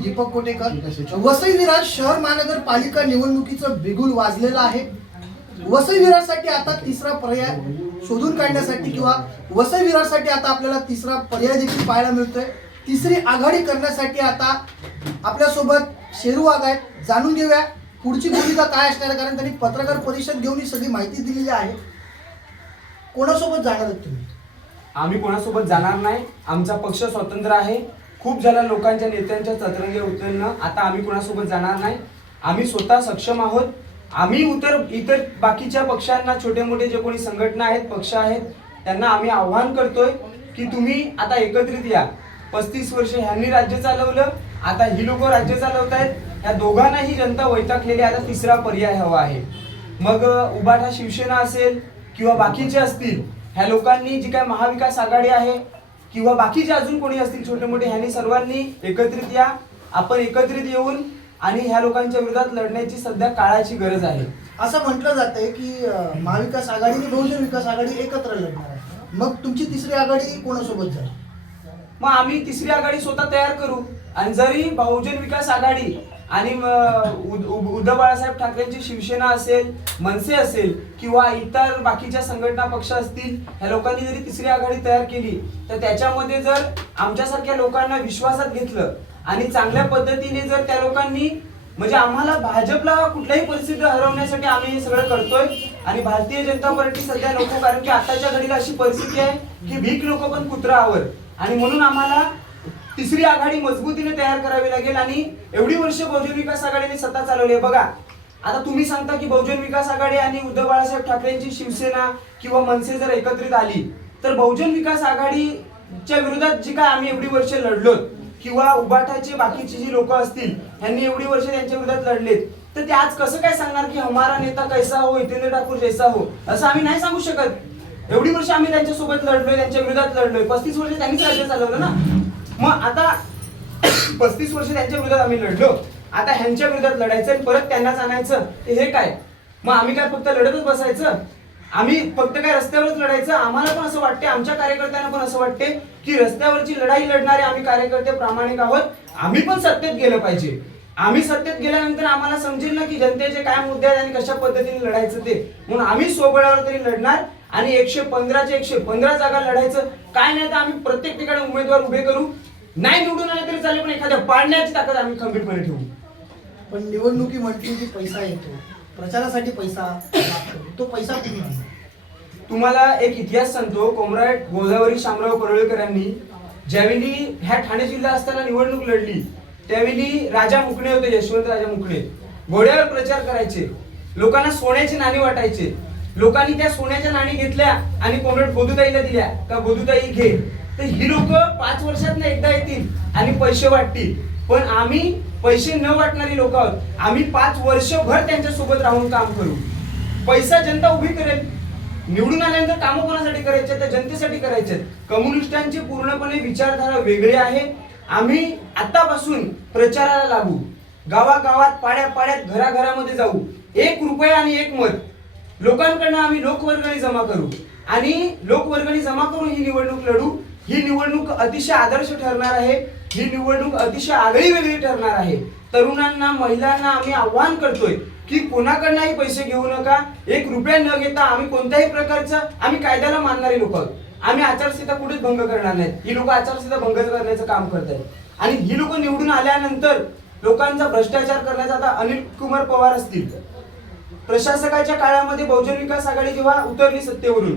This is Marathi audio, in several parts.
दीपक कोटेकर। वसई विरार शहर महानगरपालिका निवडणुकीचं बिगुल वाजलेलं आहे। वसई विरारसाठी आता तिसरा पर्याय शोधून काढण्यासाठी किंवा वसई विरारसाठी आता आपल्याला तिसरा पर्याय देखील पाहायला मिळतोय। तिसरी आघाडी करण्यासाठी आता आपल्यासोबत शेरू वाघ आहेत। जाणून घेऊया पुढची भूमिका काय असणार आहे, कारण त्यांनी पत्रकार परिषद घेऊन ही सगळी माहिती दिलेली आहे। कोणासोबत जाणार आहात तुम्ही? आम्ही कोणासोबत जाणार नाही। आमचा पक्ष स्वतंत्र आहे। खूप झाला लोकांच्या नेत्यांच्या चतरंगे उतरणं, आता आम्ही कोणासोबत जाणार नाही। आम्ही स्वतः सक्षम आहोत। आम्ही इतर बाकीच्या पक्षांना, छोटे मोठे जे कोणी संघटना आहेत, पक्ष आहेत, त्यांना आम्ही आव्हान करतोय की तुम्ही आता एकत्रित या। 35 वर्ष ह्यांनी राज्य चालवलं, आता ही लोक राज्य चालवत आहेत। या दोघांनाही जनता वैतागलेली, आता तिसरा पर्याय हवा आहे। मग उभाटा शिवसेना असेल किंवा बाकीचे असतील, ह्या लोकांनी जी काय महाविकास आघाडी आहे किंवा बाकीचे अजून कोणी असतील छोटे मोठे, ह्यांनी सर्वांनी एकत्रित या। आपण एकत्रित येऊन आणि ह्या लोकांच्या विरोधात लढण्याची सध्या काळाची गरज आहे। असं म्हटलं जातंय की महाविकास आघाडी आणि बहुजन विकास आघाडी एकत्र लढणार आहे। मग तुमची तिसरी आघाडी कोणासोबत जाईल? मग आम्ही तिसरी आघाडी स्वतः तयार करू। आणि जरी बहुजन विकास आघाडी आणि उद्धव बाळासाहेब ठाकरेंची शिवसेना असेल, मनसे असेल किंवा इतर बाकीच्या संघटना पक्ष असतील, ह्या लोकांनी जरी तिसरी आघाडी तयार केली तर त्याच्यामध्ये जर आमच्यासारख्या लोकांना विश्वासात घेतलं आणि चांगल्या पद्धतीने जर त्या लोकांनी, म्हणजे आम्हाला भाजपला कुठल्याही परिस्थिती हरवण्यासाठी आम्ही हे सगळं करतोय। आणि भारतीय जनता पार्टी सध्या नको, कारण की आताच्या घडीला अशी परिस्थिती आहे की भीक नको पण कुत्रावर, आणि म्हणून आम्हाला तिसरी आघाडी मजबूतीने तयार करावी लागेल। आणि एवढी वर्ष बहुजन विकास आघाडीने सत्ता चालवली आहे बघा। आता तुम्ही सांगता की बहुजन विकास आघाडी आणि उद्धव बाळासाहेब ठाकरेंची शिवसेना किंवा मनसे जर एकत्रित आली तर बहुजन विकास आघाडीच्या विरोधात जी काय आम्ही एवढी वर्ष लढलो किंवा उभाटाचे बाकीचे जी लोक असतील ह्यांनी एवढी वर्ष त्यांच्या विरोधात लढलेत, तर ते आज कसं काय सांगणार की हमारा नेता कैसा हो, हितेंद्र ठाकूर जैसा हो, असं आम्ही नाही सांगू शकत। एवढी वर्ष आम्ही त्यांच्यासोबत लढलोय, त्यांच्या विरोधात लढलोय। 35 वर्ष त्यांनीच राज्य चालवलं ना। मग आता 35 वर्ष त्यांच्या विरोधात आम्ही लढलो, आता ह्यांच्या विरोधात लढायचं आणि परत त्यांनाच आणायचं, हे काय? मग आम्ही काय फक्त लढतच बसायचं? आम्ही फक्त काय रस्त्यावरच लढायचं? आम्हाला पण असं वाटते, आमच्या कार्यकर्त्यांना पण असं वाटते की रस्त्यावरची लढाई लढणारे आम्ही कार्यकर्ते प्रामाणिक आहोत। आम्ही पण सत्तेत गेलं पाहिजे। आम्ही सत्तेत गेल्यानंतर आम्हाला समजेल ना की जनतेचे काय मुद्दे आहेत आणि कशा पद्धतीने लढायचं ते, म्हणून आम्ही स्वबळावर तरी लढणार आणि 115च्या 115 जागा लढायचं। काय नाही तर आम्ही प्रत्येक ठिकाणी उमेदवार उभे करू, नाही निवडून आले तरी चालेल, पण एखाद्या पाडण्याची ताकद आम्ही खंबीरपणे ठेवू। पण निवडणुकी म्हटली की पैसा येतो, प्रचारासाठी पैसा लागतो, तो पैसा कुठून आणणार? तुम्हाला एक इतिहास सांगतो। कॉम्रेड गोदावरी शामराव परोळेकरांनी ज्यावेळी ह्या ठाणे जिल्हा असताना निवडणूक लढली, त्यावेळी राजा मुकणे होते, यशवंत राजा मुकणे, घोड्यावर प्रचार करायचे, लोकांना सोन्याची नाणी वाटायचे। लोकांनी त्या सोन्याच्या नाणी घेतल्या आणि कॉम्रेड गोदूताईला दिल्या का गोदूताई घे, तर ही लोक 5 वर्षातनं एकदा येतील आणि पैसे वाटतील। पण आम्ही पैसे न वाटणारी लोक आहोत। आम्ही 5 वर्षभर त्यांच्या सोबत राहून काम करू। पैसा जनता उभी करेल, निवडून आल्यानंतर कामं कोणासाठी करायचे? तर जनतेसाठी करायचे। कम्युनिस्टांची पूर्णपणे विचारधारा वेगळी आहे। आम्ही आतापासून प्रचाराला लागू, गावागावात, पाड्यापाड्यात, घराघरामध्ये जाऊ, 1 रुपया आणि 1 मत लोकांकडनं आम्ही लोकवर्गणी जमा करू आणि लोकवर्गणी जमा करून ही निवडणूक लढू। ही निवडणूक अतिशय आदर्श ठरणार आहे। ही निवडणूक अतिशय आगळी वेगळी ठरणार आहे। तरुणांना, महिलांना आम्ही आव्हान करतोय की कोणाकडनंही पैसे घेऊ नका, 1 रुपया न घेता। आम्ही कोणत्याही प्रकारचं, आम्ही कायद्याला मानणारे लोक आहोत। आम्ही आचारसंहिता कुठेच भंग करणार नाहीत। ही लोक आचारसंहिता भंग करण्याचं काम करतायत आणि ही लोक निवडून आल्यानंतर लोकांचा भ्रष्टाचार करण्याचा, आता अनिल कुमार पवार असतील, प्रशासकाच्या काळामध्ये बहुजन विकास आघाडी जेव्हा उतरली सत्तेवरून,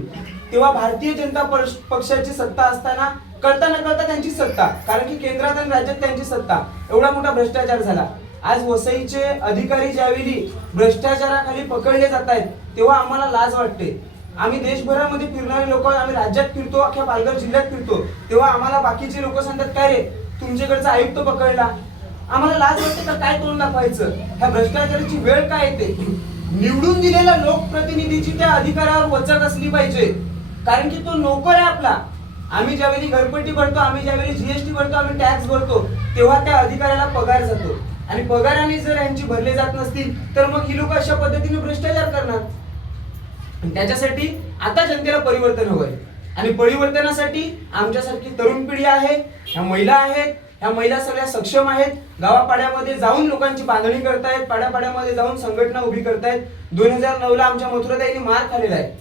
तेव्हा भारतीय जनता पक्षाची सत्ता असताना कळता न कळता त्यांची सत्ता, कारण की केंद्रात आणि राज्यात त्यांची सत्ता, एवढा मोठा भ्रष्टाचार झाला। आज वसईचे अधिकारी ज्यावेळी भ्रष्टाचाराखाली पकडले जात आहेत तेव्हा आम्हाला लाज वाटते। आम्ही देशभरामध्ये फिरणारे लोक, आम्ही राज्यात फिरतो, अख्ख्या पालघर जिल्ह्यात फिरतो, तेव्हा आम्हाला बाकीचे लोक सांगतात काय रे तुमच्याकडचा आयुक्त पकडला, आम्हाला लाज वाटते का? काय तोंड दाखवायचं? ह्या भ्रष्टाचाराची वेळ काय येते? निवडून दिलेल्या लोकप्रतिनिधीची त्या अधिकारावर वचक असली पाहिजे, कारण की तो नोकर आहे आपला। आम्ही ज्यावेळी घरपट्टी भरतो, आम्ही ज्यावेळी जीएसटी भरतो, आम्ही टॅक्स भरतो, तेव्हा त्या अधिकाऱ्याला पगार जातो आणि पगाराने जर यांची भरले जात नसतील तर मग ही लोक अशा पद्धतीने भ्रष्टाचार करणार। त्याच्यासाठी आता जनतेला परिवर्तन हवंय आणि परिवर्तनासाठी आमच्यासारखी तरुण पिढी आहे, ह्या महिला आहेत, ह्या महिला सगळ्या सक्षम आहेत, गावापाड्यामध्ये जाऊन लोकांची बांधणी करतायत, पाड्यापाड्यामध्ये जाऊन संघटना उभी करतायत. 2009ला आमच्या मथुराताईंनी मार खाल्लेला आहे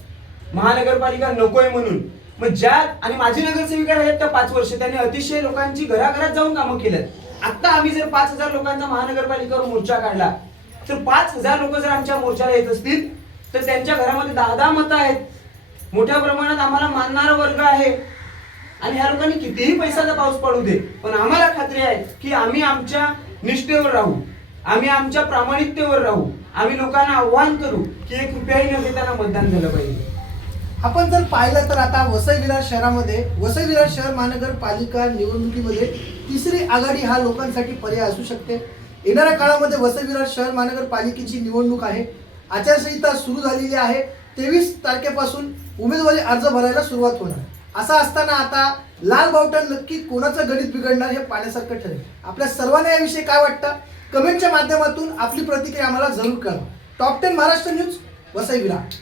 महानगरपालिका नकोय म्हणून. मग ज्या आणि माझी नगरसेविका आहेत त्या 5 वर्ष, त्यांनी अतिशय लोकांची घराघरात जाऊन कामं केलेत. आता आम्ही जर 5,000 लोकांचा महानगरपालिकेवर मोर्चा काढला तर 5,000 लोक जर आमच्या मोर्चाला येत असतील तर त्यांच्या घरामध्ये 10 मतं आहेत. मोठ्या प्रमाणात आम्हाला मानणारा वर्ग आहे आणि ह्या लोकांनी कितीही पैशाचा पाऊस पडू दे, पण आम्हाला खात्री आहे की आम्ही आमच्या निष्ठेवर राहू, आम्ही आमच्या प्रामाणिकतेवर राहू. आम्ही लोकांना आव्हान करू की 1 रुपयाही न देताना मतदान झालं पाहिजे. आपण जर पाहिलं तर आता वसई विरार शहरामध्ये वसई विरार शहर महानगरपालिका निवडणुकीमध्ये तिसरी आघाडी हा लोकांसाठी पर्याय असू शकते. येणाऱ्या काळामध्ये वसई विरार शहर महानगरपालिकेची निवडणूक आहे. आचारसंहिता सुरू झालेली आहे. 23 तारखेपासून उमेदवारी अर्ज भरायला सुरुवात होणार. असं असताना आता लाल बावटन नक्की कोणाचं गणित बिघडणार हे पाहण्यासारखं ठरेल. आपल्या सर्वांना याविषयी काय वाटतं कमेंटच्या माध्यमातून आपली प्रतिक्रिया आम्हाला जरूर करा. Top 10 Maharashtra news Vasai Virar.